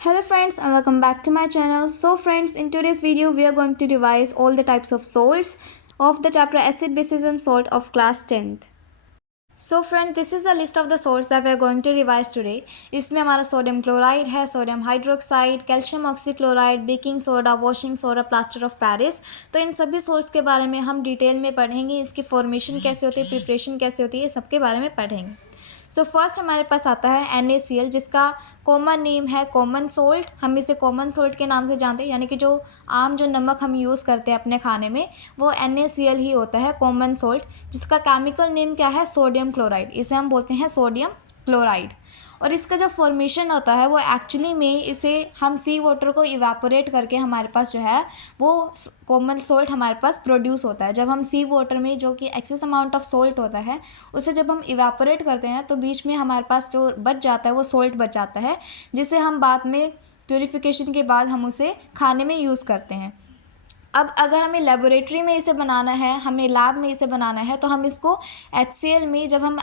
Hello friends and welcome back to my channel. So friends, in today's video we are going to revise all the types of salts of the chapter acid, bases and salt of class 10th. So friends, this is a list of the salts that we are going to revise today. इसमें हमारा sodium chloride है, sodium hydroxide, calcium oxychloride, baking soda, washing soda, plaster of Paris. तो इन सभी salts के बारे में हम detail में पढ़ेंगे, इसकी फॉर्मेशन कैसे होती है, प्रिपरेशन कैसे होती है, सबके बारे में पढ़ेंगे। सो फर्स्ट हमारे पास आता है NaCl, जिसका कॉमन नेम है कॉमन सोल्ट। हम इसे कॉमन सोल्ट के नाम से जानते हैं, यानी कि जो आम जो नमक हम यूज़ करते हैं अपने खाने में वो NaCl ही होता है, कॉमन सोल्ट। जिसका केमिकल नेम क्या है, सोडियम क्लोराइड। इसे हम बोलते हैं सोडियम क्लोराइड। और इसका जो फॉर्मेशन होता है वो एक्चुअली में इसे हम सी वाटर को इवेपोरेट करके हमारे पास जो है वो कॉमन सोल्ट हमारे पास प्रोड्यूस होता है। जब हम सी वाटर में जो कि एक्सेस अमाउंट ऑफ सोल्ट होता है उसे जब हम इवेपोरेट करते हैं तो बीच में हमारे पास जो बच जाता है वो सोल्ट बच जाता है, जिसे हम बाद में प्योरीफिकेशन के बाद हम उसे खाने में यूज़ करते हैं। अब अगर हमें लेबोरेटरी में इसे बनाना है, हमें लैब में इसे बनाना है, तो हम इसको HCl में जब हम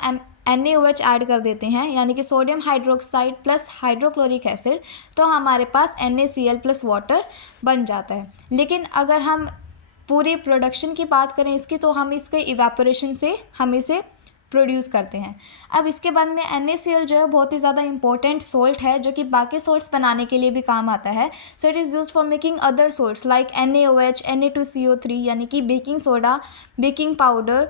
NaOH ऐड कर देते हैं, यानी कि sodium hydroxide plus hydrochloric acid, तो हमारे पास NaCl प्लस वाटर बन जाता है। लेकिन अगर हम पूरी प्रोडक्शन की बात करें इसकी, तो हम इसके इवेपोरेशन से हम इसे प्रोड्यूस करते हैं। अब इसके बाद में NaCl जो है बहुत ही ज़्यादा इंपॉर्टेंट सोल्ट है, जो कि बाकी सोल्ट्स बनाने के लिए भी काम आता है। So it is use for making other salts like NaOH, Na2CO3, यानी कि बेकिंग सोडा, बेकिंग पाउडर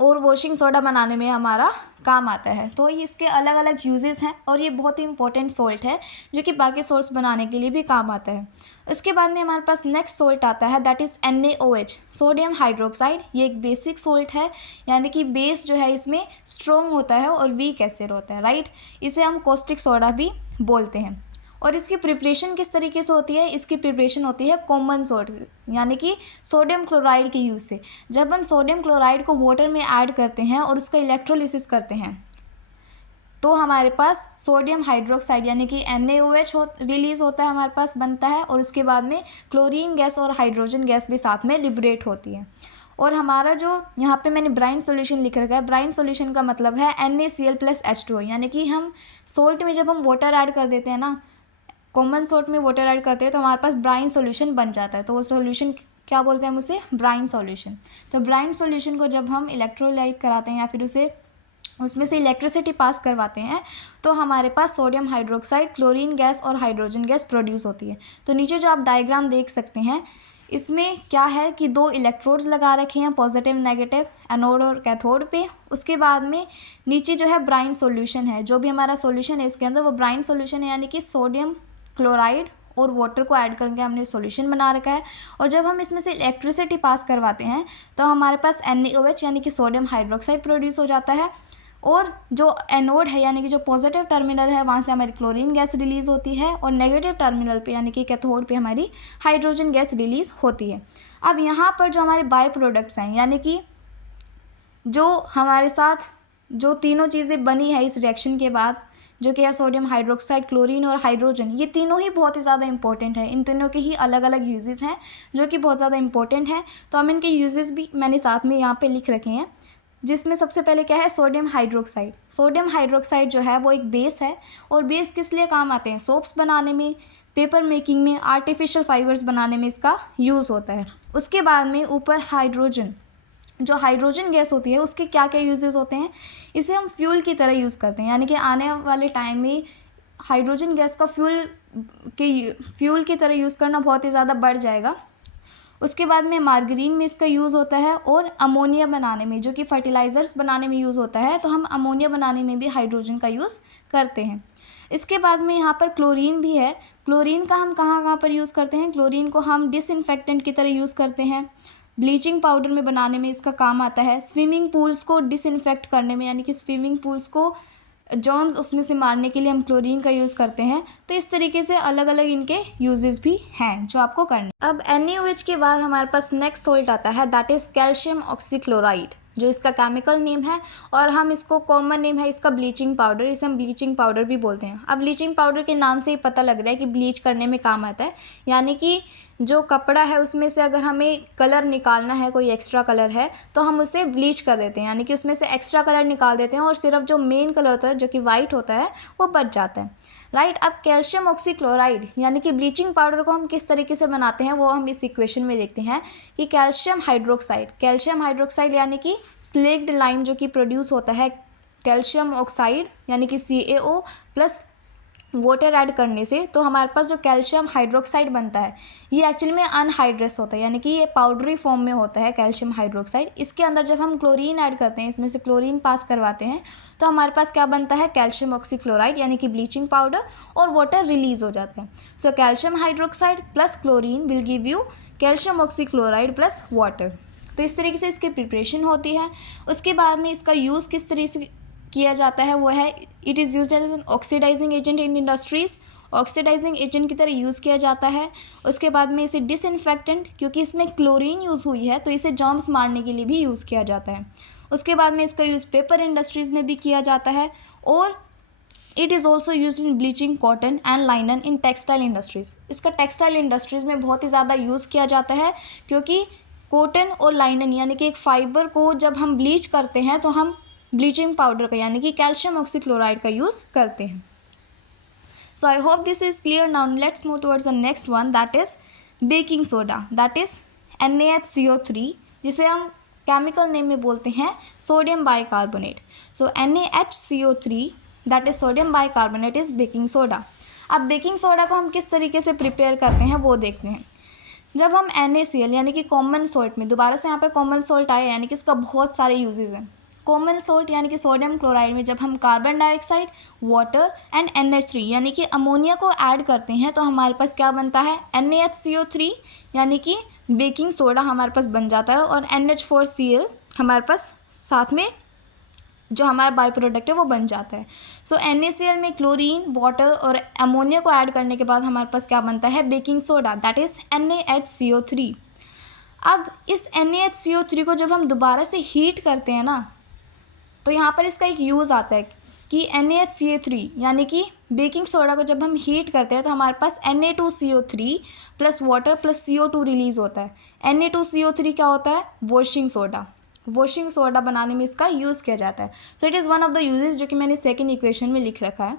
और वॉशिंग सोडा बनाने में हमारा काम आता है। तो ये इसके अलग अलग यूजेस हैं और ये बहुत ही इंपॉर्टेंट सोल्ट है जो कि बाकी सोल्ट्स बनाने के लिए भी काम आता है। इसके बाद में हमारे पास नेक्स्ट सोल्ट आता है, that is NaOH, sodium hydroxide. ये एक बेसिक सोल्ट है, यानी कि बेस जो है इसमें स्ट्रॉन्ग होता है और वीक एसिड होता है, राइट। इसे हम कॉस्टिक सोडा भी बोलते हैं। और इसकी प्रिपरेशन किस तरीके से होती है, इसकी प्रिपरेशन होती है कॉमन सोल्ट यानी कि सोडियम क्लोराइड के यूज़ से। जब हम सोडियम क्लोराइड को वाटर में ऐड करते हैं और उसका इलेक्ट्रोलिसिस करते हैं तो हमारे पास सोडियम हाइड्रोक्साइड यानी कि NaOH रिलीज़ होता है, हमारे पास बनता है। और उसके बाद में क्लोरीन गैस और हाइड्रोजन गैस भी साथ में लिबरेट होती है। और हमारा जो यहाँ पे मैंने ब्राइन सॉल्यूशन लिख रखा है, ब्राइन सॉल्यूशन का मतलब है NaCl प्लस H2O, यानी कि हम सोल्ट में जब हम वाटर ऐड कर देते हैं ना, कॉमन सोल्ट में वाटर ऐड करते हैं तो हमारे पास ब्राइन सॉल्यूशन बन जाता है। तो वो सॉल्यूशन क्या बोलते हैं हम उसे, ब्राइन सॉल्यूशन। तो ब्राइन सॉल्यूशन को जब हम इलेक्ट्रोलाइट कराते हैं या फिर उसमें से इलेक्ट्रिसिटी पास करवाते हैं तो हमारे पास सोडियम हाइड्रोक्साइड, क्लोरीन गैस और हाइड्रोजन गैस प्रोड्यूस होती है। तो नीचे जो आप डायग्राम देख सकते हैं, इसमें क्या है कि दो इलेक्ट्रोड्स लगा रखे हैं, पॉजिटिव नेगेटिव, एनोड और कैथोड पे। उसके बाद में नीचे जो है ब्राइन सॉल्यूशन है, जो भी हमारा सॉल्यूशन है इसके अंदर वो ब्राइन सॉल्यूशन है, यानी कि सोडियम क्लोराइड और वाटर को ऐड करके हमने सॉल्यूशन बना रखा है। और जब हम इसमें से इलेक्ट्रिसिटी पास करवाते हैं तो हमारे पास NaOH यानी कि सोडियम हाइड्रोक्साइड प्रोड्यूस हो जाता है। और जो एनोड है यानी कि जो पॉजिटिव टर्मिनल है वहाँ से हमारी क्लोरीन गैस रिलीज़ होती है और नेगेटिव टर्मिनल पे यानी कि कैथोड पे हमारी हाइड्रोजन गैस रिलीज़ होती है। अब यहाँ पर जो हमारे बाय प्रोडक्ट्स हैं, यानी कि जो हमारे साथ जो तीनों चीज़ें बनी है इस रिएक्शन के बाद, जो कि है सोडियम हाइड्रोक्साइड, क्लोरीन और हाइड्रोजन, ये तीनों ही बहुत ही ज़्यादा इंपॉर्टेंट है। इन तीनों के ही अलग अलग यूजेस हैं जो कि बहुत ज़्यादा इंपॉर्टेंट हैं। तो हम इनके यूजेस भी मैंने साथ में यहाँ पे लिख रखे हैं, जिसमें सबसे पहले क्या है, सोडियम हाइड्रोक्साइड। सोडियम हाइड्रोक्साइड जो है वो एक बेस है और बेस किस लिए काम आते हैं, सोप्स बनाने में, पेपर मेकिंग में, आर्टिफिशियल फाइबर्स बनाने में इसका यूज़ होता है। उसके बाद में ऊपर हाइड्रोजन, जो हाइड्रोजन गैस होती है उसके क्या क्या यूजेस होते हैं, इसे हम फ्यूल की तरह यूज़ करते हैं, यानी कि आने वाले टाइम में हाइड्रोजन गैस का फ्यूल की तरह यूज़ करना बहुत ही ज़्यादा बढ़ जाएगा। उसके बाद में मार्गरीन में इसका यूज़ होता है और अमोनिया बनाने में, जो कि फर्टिलाइज़र्स बनाने में यूज़ होता है, तो हम अमोनिया बनाने में भी हाइड्रोजन का यूज़ करते हैं। इसके बाद में यहाँ पर क्लोरीन भी है। क्लोरीन का हम कहाँ कहाँ पर यूज़ करते हैं, क्लोरीन को हम डिसइंफेक्टेंट की तरह यूज़ करते हैं, ब्लीचिंग पाउडर में बनाने में इसका काम आता है, स्विमिंग पूल्स को डिसइंफेक्ट करने में, यानी कि स्विमिंग पूल्स को जर्म्स उसमें से मारने के लिए हम क्लोरीन का यूज़ करते हैं। तो इस तरीके से अलग अलग इनके यूजेस भी हैं जो आपको करने। अब NaOH के बाद हमारे पास नेक्स्ट सोल्ट आता है, दैट इज़ कैल्शियम ऑक्सीक्लोराइड, जो इसका केमिकल नेम है। और हम इसको कॉमन नेम है इसका ब्लीचिंग पाउडर, इसे हम ब्लीचिंग पाउडर भी बोलते हैं। अब ब्लीचिंग पाउडर के नाम से ही पता लग रहा है कि ब्लीच करने में काम आता है, यानी कि जो कपड़ा है उसमें से अगर हमें कलर निकालना है, कोई एक्स्ट्रा कलर है, तो हम उसे ब्लीच कर देते हैं, यानी कि उसमें से एक्स्ट्रा कलर निकाल देते हैं और सिर्फ जो मेन कलर होता है जो कि वाइट होता है वो बच जाता है। राइट। अब कैल्शियम ऑक्सीक्लोराइड यानी कि ब्लीचिंग पाउडर को हम किस तरीके से बनाते हैं वो हम इस इक्वेशन में देखते हैं कि कैल्शियम हाइड्रोक्साइड यानी कि स्लेक्ड लाइम जो कि प्रोड्यूस होता है कैल्शियम ऑक्साइड यानी कि CaO प्लस वाटर ऐड करने से, तो हमारे पास जो कैल्शियम हाइड्रोक्साइड बनता है ये एक्चुअली में अनहाइड्रस होता है, यानी कि ये पाउडरी फॉर्म में होता है कैल्शियम हाइड्रोक्साइड। इसके अंदर जब हम क्लोरीन ऐड करते हैं, इसमें से क्लोरीन पास करवाते हैं, तो हमारे पास क्या बनता है कैल्शियम ऑक्सीक्लोराइड यानी कि ब्लीचिंग पाउडर, और वाटर रिलीज हो जाता है। So calcium hydroxide plus chlorine will give you calcium oxychloride plus water. तो इस तरीके से इसकी प्रिपरेशन होती है। उसके बाद में इसका यूज़ किस तरीके से किया जाता है वो है it is used as an oxidising agent in industries, oxidising agent की तरह यूज़ किया जाता है। उसके बाद में इसे डिसइंफेक्टेंट, क्योंकि इसमें क्लोरीन यूज़ हुई है तो इसे जर्म्स मारने के लिए भी यूज़ किया जाता है। उसके बाद में इसका यूज़ पेपर इंडस्ट्रीज़ में भी किया जाता है, और it is also use in bleaching cotton and लाइनन in textile industries. इसका टेक्सटाइल इंडस्ट्रीज़ में बहुत ही ज़्यादा यूज़ किया जाता है, क्योंकि कॉटन और लाइनन यानी कि एक फाइबर को जब हम ब्लीच करते हैं तो हम ब्लीचिंग पाउडर का यानी कि कैल्शियम ऑक्सीक्लोराइड का यूज़ करते हैं। So I hope this is clear. Now let's move towards the next one, that is baking soda, that is NaHCO3, जिसे हम केमिकल नेम में बोलते हैं sodium bicarbonate. So NaHCO3 that is sodium bicarbonate is baking soda. अब baking soda को हम किस तरीके से प्रिपेयर करते हैं वो देखते हैं। जब हम NaCl यानी कि कॉमन सोल्ट में, दोबारा से यहाँ पे कॉमन सोल्ट आया यानी कि इसका बहुत सारे यूजेस हैं। कॉमन सोल्ट यानी कि सोडियम क्लोराइड में जब हम carbon dioxide, water and NH3 यानी कि अमोनिया को ऐड करते हैं तो हमारे पास क्या बनता है NaHCO3 यानी कि बेकिंग सोडा हमारे पास बन जाता है, और NH4Cl हमारे पास साथ में जो हमारा बाई प्रोडक्ट है वो बन जाता है। सो NaCl में क्लोरीन, वाटर और अमोनिया को ऐड करने के बाद हमारे पास क्या बनता है baking soda, that is NaHCO3। अब इस NaHCO3 को जब हम दोबारा से हीट करते हैं ना, तो यहाँ पर इसका एक यूज़ आता है कि NaHCO3 यानी कि बेकिंग सोडा को जब हम हीट करते हैं तो हमारे पास Na2CO3 plus water plus CO2 release होता है। Na2CO3 क्या होता है वॉशिंग सोडा बनाने में इसका यूज़ किया जाता है। So it is one of the uses जो कि मैंने सेकंड इक्वेशन में लिख रखा है।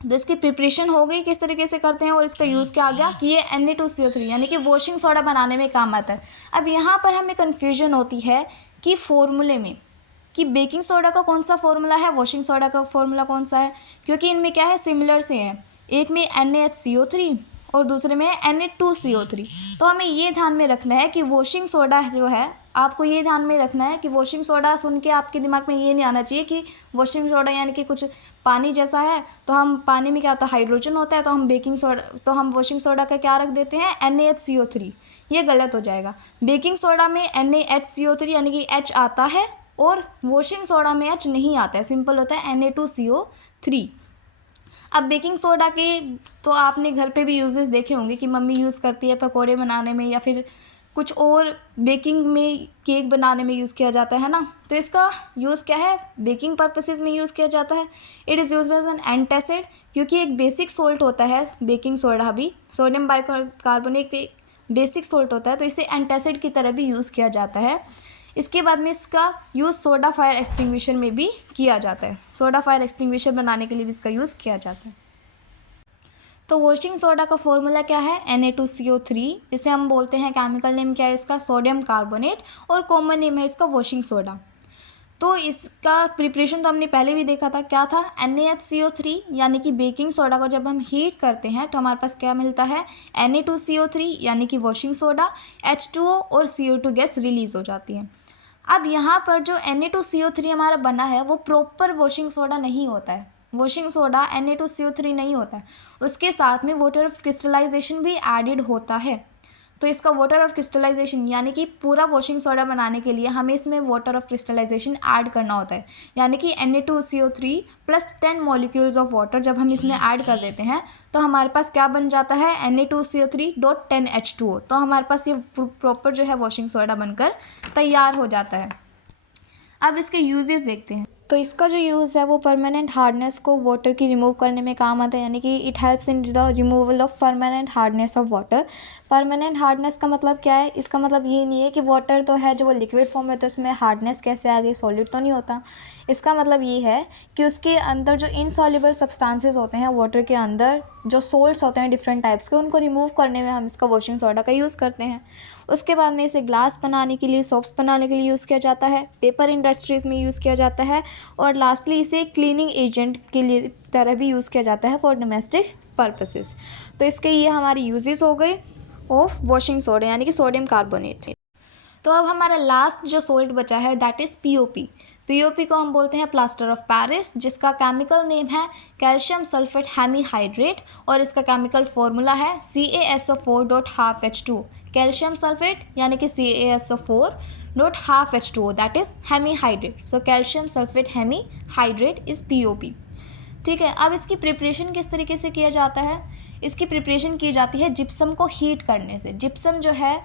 तो इसकी प्रिपरेशन हो गई किस तरीके से करते हैं, और इसका यूज़ क्या आ गया कि ये Na2CO3 यानी कि वॉशिंग सोडा बनाने में काम आता है। अब यहाँ पर हमें कन्फ्यूजन होती है कि फॉर्मूले में कि बेकिंग सोडा का कौन सा फॉर्मूला है, वॉशिंग सोडा का फॉर्मूला कौन सा है, क्योंकि इनमें क्या है सिमिलर से हैं, एक में NaHCO3 और दूसरे में Na2CO3। तो हमें ये ध्यान में रखना है कि वॉशिंग सोडा जो है, आपको ये ध्यान में रखना है कि वॉशिंग सोडा सुन के आपके दिमाग में ये नहीं आना चाहिए कि वॉशिंग सोडा यानी कि कुछ पानी जैसा है, तो हम पानी में क्या होता है हाइड्रोजन होता है, तो हम वॉशिंग सोडा का क्या रख देते हैं NaHCO3। ये गलत हो जाएगा। बेकिंग सोडा में NaHCO3 यानी कि H आता है, और वॉशिंग सोडा में H नहीं आता है, सिंपल होता है Na2CO3। अब बेकिंग सोडा के तो आपने घर पे भी यूजेस देखे होंगे कि मम्मी यूज़ करती है पकोड़े बनाने में, या फिर कुछ और बेकिंग में केक बनाने में यूज़ किया जाता है ना। तो इसका यूज़ क्या है बेकिंग पर्पसेस में यूज़ किया जाता है। It is used as an antacid, क्योंकि एक बेसिक सोल्ट होता है बेकिंग सोडा भी, सोडियम बाइकार्बोनेट एक बेसिक सोल्ट होता है, तो इसे एंटासिड की तरह भी यूज़ किया जाता है। इसके बाद में इसका यूज़ सोडा फायर एक्सटिंग्विशर में भी किया जाता है। सोडा फायर एक्सटिंग्विशर बनाने के लिए भी इसका यूज़ किया जाता है। तो वॉशिंग सोडा का फॉर्मूला क्या है Na2CO3, इसे हम बोलते हैं केमिकल नेम क्या है इसका सोडियम कार्बोनेट, और कॉमन नेम है इसका वॉशिंग सोडा। तो इसका प्रिपरेशन तो हमने पहले भी देखा था, क्या था NaHCO3 यानी कि बेकिंग सोडा को जब हम हीट करते हैं तो हमारे पास क्या मिलता है Na2CO3 यानी कि वॉशिंग सोडा, H2O और CO2 गैस रिलीज़ हो जाती है। अब यहाँ पर जो Na2CO3 हमारा बना है वो प्रॉपर वॉशिंग सोडा नहीं होता है, वॉशिंग सोडा Na2CO3 नहीं होता है, उसके साथ में वाटर ऑफ क्रिस्टलाइजेशन भी एडिड होता है। तो इसका वाटर ऑफ क्रिस्टलाइजेशन यानी कि पूरा वॉशिंग सोडा बनाने के लिए हमें इसमें वाटर ऑफ क्रिस्टलाइजेशन ऐड करना होता है, यानी कि Na2CO3 plus 10 molecules of water जब हम इसमें ऐड कर देते हैं तो हमारे पास क्या बन जाता है Na2CO3.10H2O। तो हमारे पास ये प्रॉपर जो है वॉशिंग सोडा बनकर तैयार हो जाता है। अब इसके यूजेस देखते हैं। तो इसका जो यूज़ है वो परमानेंट हार्डनेस को वाटर की रिमूव करने में काम आता है, यानी कि it helps in the removal of permanent hardness of water. Permanent hardness का मतलब क्या है? इसका मतलब ये नहीं है कि वाटर तो है जो वो लिक्विड फॉर्म में, तो उसमें हार्डनेस कैसे आ गई, सॉलिड तो नहीं होता। इसका मतलब ये है कि उसके अंदर जो इनसॉल्युबल सब्सटेंसेस होते हैं वाटर के अंदर, जो सोल्ट्स होते हैं डिफरेंट टाइप्स के, उनको रिमूव करने में हम इसका वॉशिंग सोडा का यूज़ करते हैं। उसके बाद में इसे ग्लास बनाने के लिए, सोप्स बनाने के लिए यूज़ किया जाता है, पेपर इंडस्ट्रीज़ में यूज़ किया जाता है, और लास्टली इसे क्लीनिंग एजेंट के लिए तरह भी यूज़ किया जाता है फॉर डोमेस्टिक पर्पसेस। तो इसके ये हमारी यूजेस हो गए ऑफ वॉशिंग सोडा, यानी कि सोडियम कार्बोनेट। तो अब हमारा लास्ट जो सोल्ट बचा है दैट इज़ पीओपी। पीओपी को हम बोलते हैं प्लास्टर ऑफ पेरिस, जिसका केमिकल नेम है कैल्शियम सल्फेट हेमीहाइड्रेट, और इसका केमिकल फॉर्मूला है CaSO4.12H2। कैल्शियम सल्फेट यानी कि CaSO4.12H2O, that is hemihydrate. So calcium sulphate hemihydrate is POP. ठीक है, अब इसकी प्रिपरेशन किस तरीके से किया जाता है? इसकी प्रिपरेशन की जाती है जिप्सम को हीट करने से। जिप्सम जो है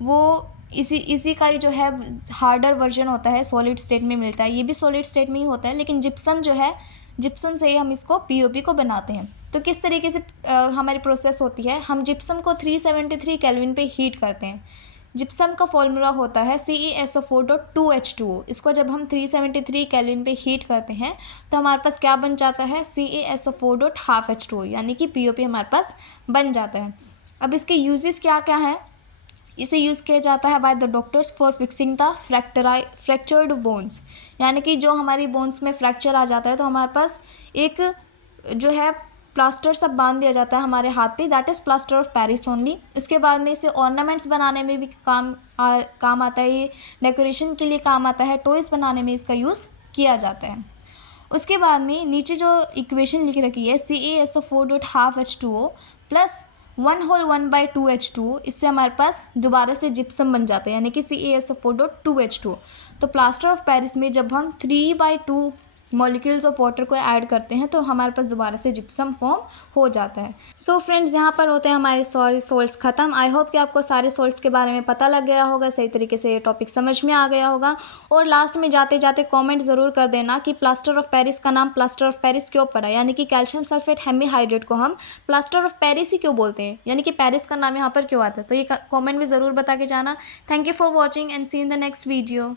वो इसी का ही जो है हार्डर वर्जन होता है, सॉलिड स्टेट में मिलता है, ये भी सॉलिड स्टेट में ही होता है, लेकिन जिप्सम जो है, जिप्सम से ही हम इसको पीओपी को बनाते हैं। तो किस तरीके से हमारी प्रोसेस होती है? हम जिप्सम को 373 केल्विन पे हीट करते हैं। जिप्सम का फॉर्मूला होता है CaSO4.2H2O। इसको जब हम 373 केल्विन पे हीट करते हैं तो हमारे पास क्या बन जाता है? CaSO4.12H2O, यानी कि पीओपी हमारे पास बन जाता है। अब इसके यूजेस क्या क्या हैं? इसे यूज़ किया जाता है by the doctors for fixing the fractured bones, यानी कि जो हमारी बोन्स में फ्रैक्चर आ जाता है तो हमारे पास एक जो है प्लास्टर सब बांध दिया जाता है हमारे हाथ पे, that is plaster of Paris only. इसके बाद में इसे ऑर्नामेंट्स बनाने में भी काम आता है, ये डेकोरेशन के लिए काम आता है, टॉयज़ बनाने में इसका यूज़ किया जाता है। उसके बाद में नीचे जो इक्वेशन लिख रखी है CaSO4.12H2O प्लस 1/2H2O, इससे हमारे पास दोबारा से जिप्सम बन जाता है, यानी कि CaSO4.2H2O। तो प्लास्टर ऑफ पेरिस में जब हम 3/2 मॉलिक्यूल्स ऑफ वाटर को ऐड करते हैं तो हमारे पास दोबारा से जिप्सम फॉर्म हो जाता है। सो फ्रेंड्स, यहाँ पर होते हैं हमारे सारे सोल्ट्स ख़त्म। आई होप कि आपको सारे सोल्ट्स के बारे में पता लग गया होगा, सही तरीके से ये टॉपिक समझ में आ गया होगा। और लास्ट में जाते जाते कमेंट ज़रूर कर देना कि प्लास्टर ऑफ पेरिस का नाम प्लास्टर ऑफ पेरिस क्यों पड़ा, यानी कि कैल्शियम सल्फेट हेमीहाइड्रेट को हम प्लास्टर ऑफ पेरिस ही क्यों बोलते हैं, यानी कि पेरिस का नाम यहाँ पर क्यों आता है। तो ये कॉमेंट में ज़रूर बता के जाना। Thank you for watching and see in the next video.